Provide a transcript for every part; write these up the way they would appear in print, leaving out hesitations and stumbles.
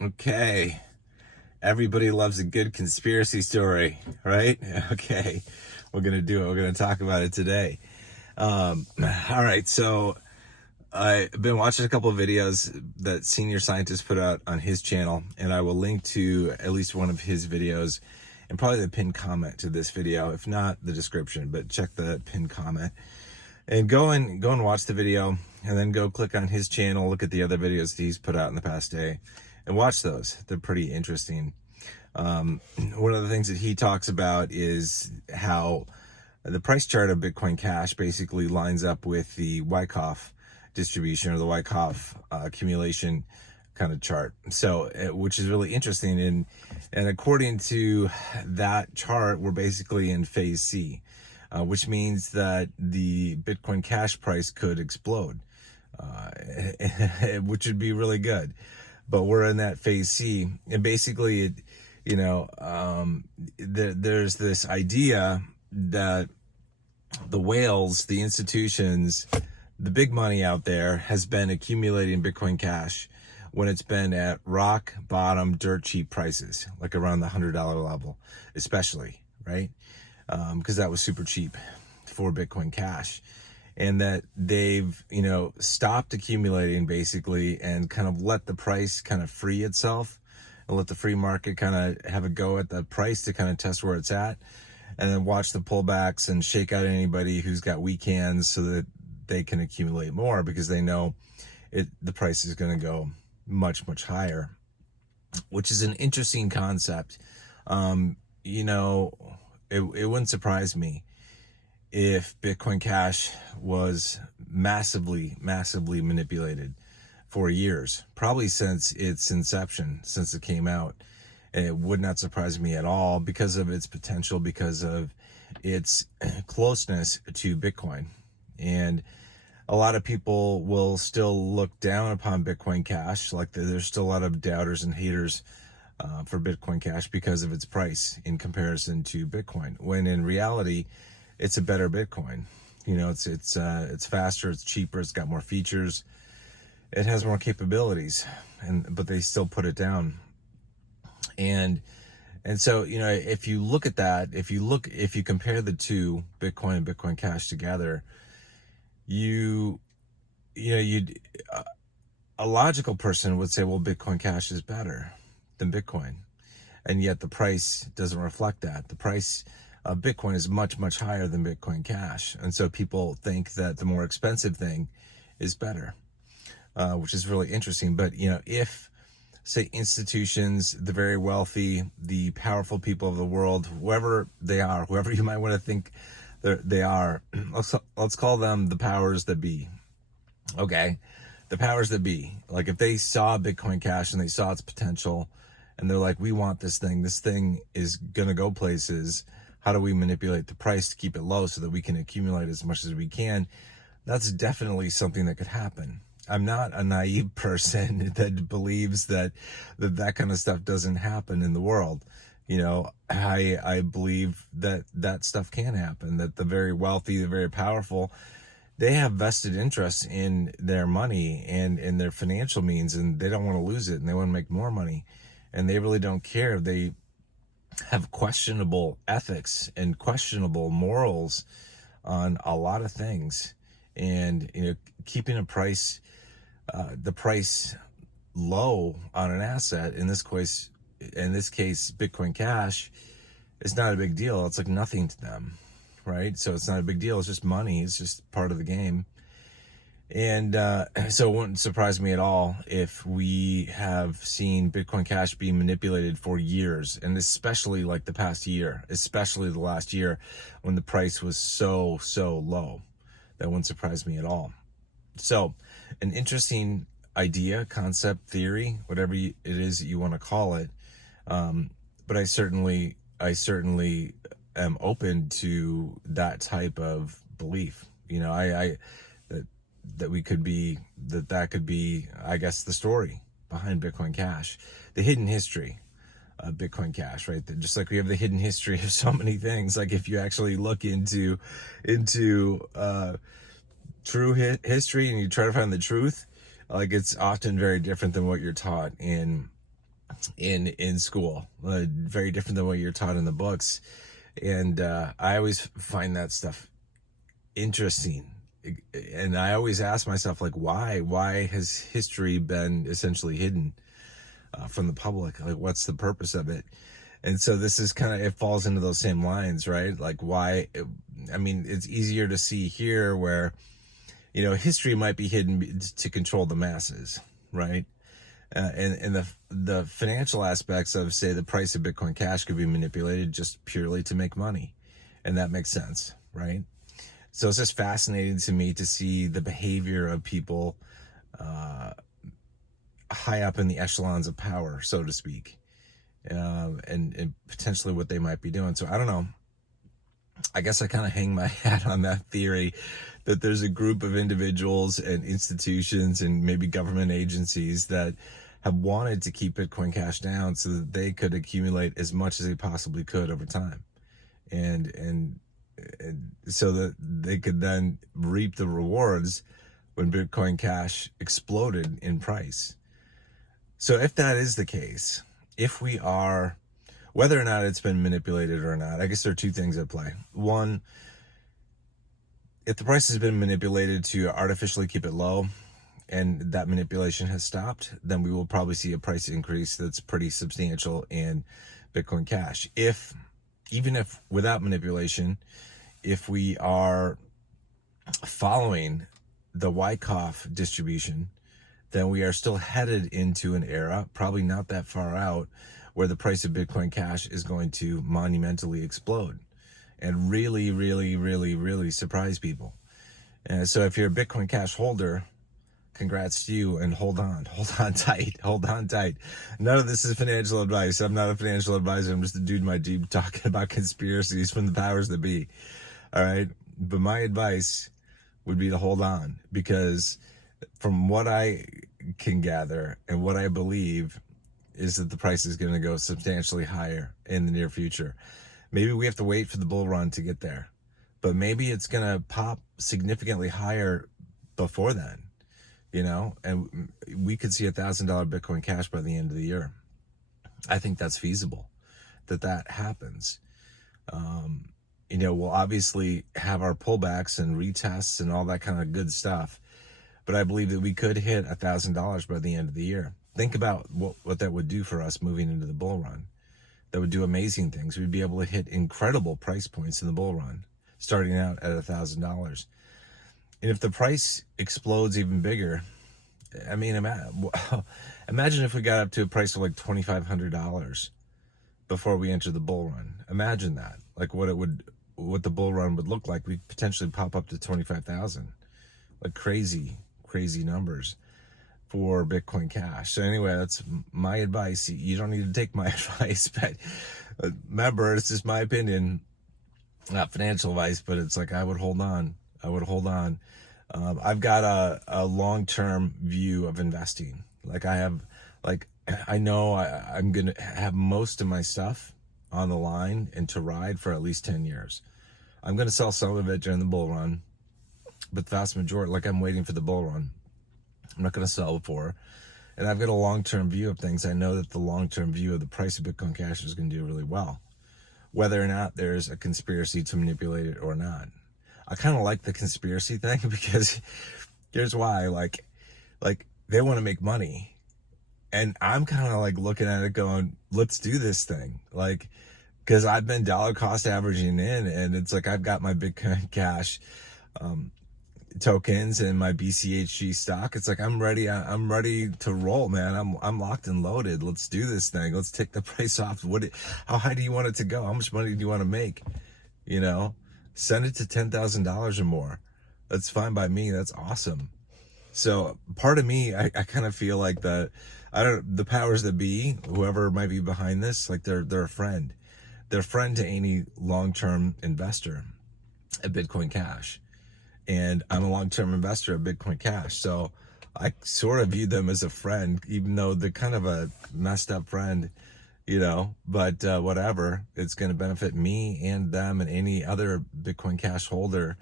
Okay. Everybody loves a good conspiracy story, right? Okay. We're going to do it. We're going to talk about it today. All right. So I've been watching a couple of videos that Senior Scientist put out on his channel, and I will link to at least one of his videos and probably the pinned comment to this video, if not the description, but check the pinned comment and go and watch the video, and then go click on his channel, look at the other videos that he's put out in the past day and watch those. They're pretty interesting. One of the things that he talks about is how the price chart of Bitcoin Cash basically lines up with the Wyckoff distribution, or the Wyckoff accumulation kind of chart. So, which is really interesting. And according to that chart, we're basically in phase C, which means that the Bitcoin Cash price could explode, which would be really good. But we're in that phase C, and basically, there's this idea that the whales, the institutions, the big money out there has been accumulating Bitcoin Cash when it's been at rock bottom, dirt cheap prices, like around the $100 level, especially, right? Because that was super cheap for Bitcoin Cash. And that they've, stopped accumulating basically and kind of let the price kind of free itself and let the free market kind of have a go at the price to kind of test where it's at, and then watch the pullbacks and shake out anybody who's got weak hands so that they can accumulate more, because they know the price is going to go much, much higher, which is an interesting concept. It wouldn't surprise me if Bitcoin Cash was massively, massively manipulated for years, probably since its inception, since it came out. And it would not surprise me at all because of its potential, because of its closeness to Bitcoin. And a lot of people will still look down upon Bitcoin Cash. Like, there's still a lot of doubters and haters for Bitcoin Cash because of its price in comparison to Bitcoin, when in reality, it's a better Bitcoin. It's faster, it's cheaper, it's got more features, it has more capabilities, but they still put it down. And so, if you look at that, if you compare the two, Bitcoin and Bitcoin Cash together, you'd a logical person would say, well, Bitcoin Cash is better than Bitcoin. And yet the price doesn't reflect that. The price of Bitcoin is much, much higher than Bitcoin Cash. And so people think that the more expensive thing is better, which is really interesting. But, if, say, institutions, the very wealthy, the powerful people of the world, whoever they are, whoever you might want to think they are, let's call them the powers that be. Okay. The powers that be, like, if they saw Bitcoin Cash and they saw its potential and they're like, we want this thing is going to go places. How do we manipulate the price to keep it low so that we can accumulate as much as we can? That's definitely something that could happen. I'm not a naive person that believes that kind of stuff doesn't happen in the world. I believe that stuff can happen, that the very wealthy, the very powerful, they have vested interests in their money and in their financial means, and they don't want to lose it, and they want to make more money, and they really don't care. They have questionable ethics and questionable morals on a lot of things. And, keeping the price low on an asset, in this case, Bitcoin Cash, is not a big deal. It's like nothing to them, right? So it's not a big deal. It's just money. It's just part of the game. And so it wouldn't surprise me at all if we have seen Bitcoin Cash being manipulated for years, and especially like the past year, especially the last year when the price was so low. That wouldn't surprise me at all. So, an interesting idea, concept, theory, whatever it is that you want to call it. But I certainly am open to that type of belief. That could be, I guess, the story behind Bitcoin Cash, the hidden history of Bitcoin Cash, right? Just like we have the hidden history of so many things. Like, if you actually look into true history and you try to find the truth, like, it's often very different than what you're taught in in school, very different than what you're taught in the books. And I always find that stuff interesting. And I always ask myself, like, why has history been essentially hidden from the public? Like, what's the purpose of it? And so this is kind of, it falls into those same lines, right? Like, why? I mean, it's easier to see here where, history might be hidden to control the masses, right? And the financial aspects of, say, the price of Bitcoin Cash could be manipulated just purely to make money. And that makes sense, right? So it's just fascinating to me to see the behavior of people high up in the echelons of power, so to speak, and potentially what they might be doing. So I don't know. I guess I kind of hang my hat on that theory that there's a group of individuals and institutions and maybe government agencies that have wanted to keep Bitcoin Cash down so that they could accumulate as much as they possibly could over time. And so that they could then reap the rewards when Bitcoin Cash exploded in price. So if that is the case, if we are, whether or not it's been manipulated or not, I guess there are two things at play. One, if the price has been manipulated to artificially keep it low and that manipulation has stopped, then we will probably see a price increase that's pretty substantial in Bitcoin Cash. Even if without manipulation, if we are following the Wyckoff distribution, then we are still headed into an era, probably not that far out, where the price of Bitcoin Cash is going to monumentally explode and really, really, really, really surprise people. And so if you're a Bitcoin Cash holder, congrats to you, and hold on tight. None of this is financial advice. I'm not a financial advisor. I'm just a dude in my Jeep talking about conspiracies from the powers that be. All right. But my advice would be to hold on, because from what I can gather and what I believe is that the price is going to go substantially higher in the near future. Maybe we have to wait for the bull run to get there, but maybe it's going to pop significantly higher before then, and we could see $1,000 Bitcoin Cash by the end of the year. I think that's feasible, that happens. We'll obviously have our pullbacks and retests and all that kind of good stuff, but I believe that we could hit $1,000 by the end of the year. Think about what that would do for us moving into the bull run. That would do amazing things. We'd be able to hit incredible price points in the bull run, starting out at $1,000. And if the price explodes even bigger, I mean, imagine if we got up to a price of like $2,500 before we enter the bull run. Imagine that, like what the bull run would look like. We potentially pop up to 25,000, like crazy numbers for Bitcoin Cash. So anyway, that's my advice. You don't need to take my advice, but remember, it's just my opinion, not financial advice, but it's like I would hold on. I've got a long-term view of investing. I know I'm going to have most of my stuff on the line and to ride for at least 10 years. I'm going to sell some of it during the bull run, but the vast majority, I'm waiting for the bull run. I'm not going to sell before. And I've got a long-term view of things. I know that the long-term view of the price of Bitcoin Cash is going to do really well, whether or not there's a conspiracy to manipulate it or not. I kind of like the conspiracy thing because here's why, like they want to make money. And I'm kind of looking at it going, let's do this thing. Because I've been dollar cost averaging in, and it's I've got my Bitcoin Cash tokens and my BCHG stock. It's I'm ready to roll, man. I'm locked and loaded. Let's do this thing. Let's take the price off. How high do you want it to go? How much money do you want to make? Send it to $10,000 or more. That's fine by me. That's awesome. So part of me, I kind of feel like the powers that be, whoever might be behind this, they're a friend. They're a friend to any long-term investor at Bitcoin Cash. And I'm a long-term investor at Bitcoin Cash. So I sort of view them as a friend, even though they're kind of a messed up friend, but whatever. It's going to benefit me and them and any other Bitcoin Cash holder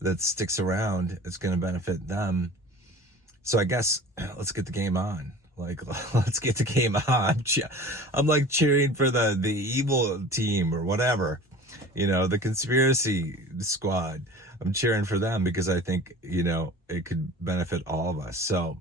that sticks around. It's going to benefit them. So I guess let's get the game on. Like, let's get the game on. I'm like cheering for the evil team or whatever, the conspiracy squad. I'm cheering for them because I think, it could benefit all of us. So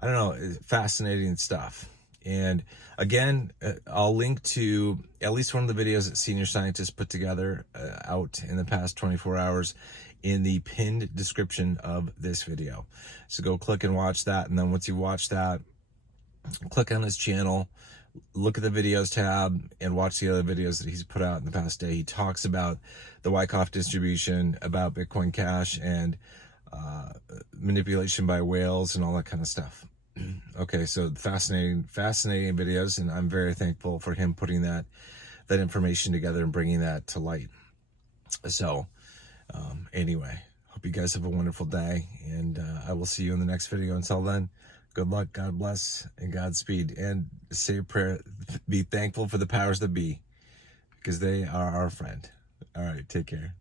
I don't know, fascinating stuff. And again, I'll link to at least one of the videos that senior scientists put together out in the past 24 hours in the pinned description of this video. So go click and watch that. And then once you watch that, click on his channel, look at the videos tab, and watch the other videos that he's put out in the past day. He talks about the Wyckoff distribution, about Bitcoin Cash, and manipulation by whales and all that kind of stuff. Okay, so fascinating videos, and I'm very thankful for him putting that information together and bringing that to light. So anyway, hope you guys have a wonderful day, and I will see you in the next video. Until then, good luck, God bless, and Godspeed. And say a prayer, be thankful for the powers that be, because they are our friend. All right, take care.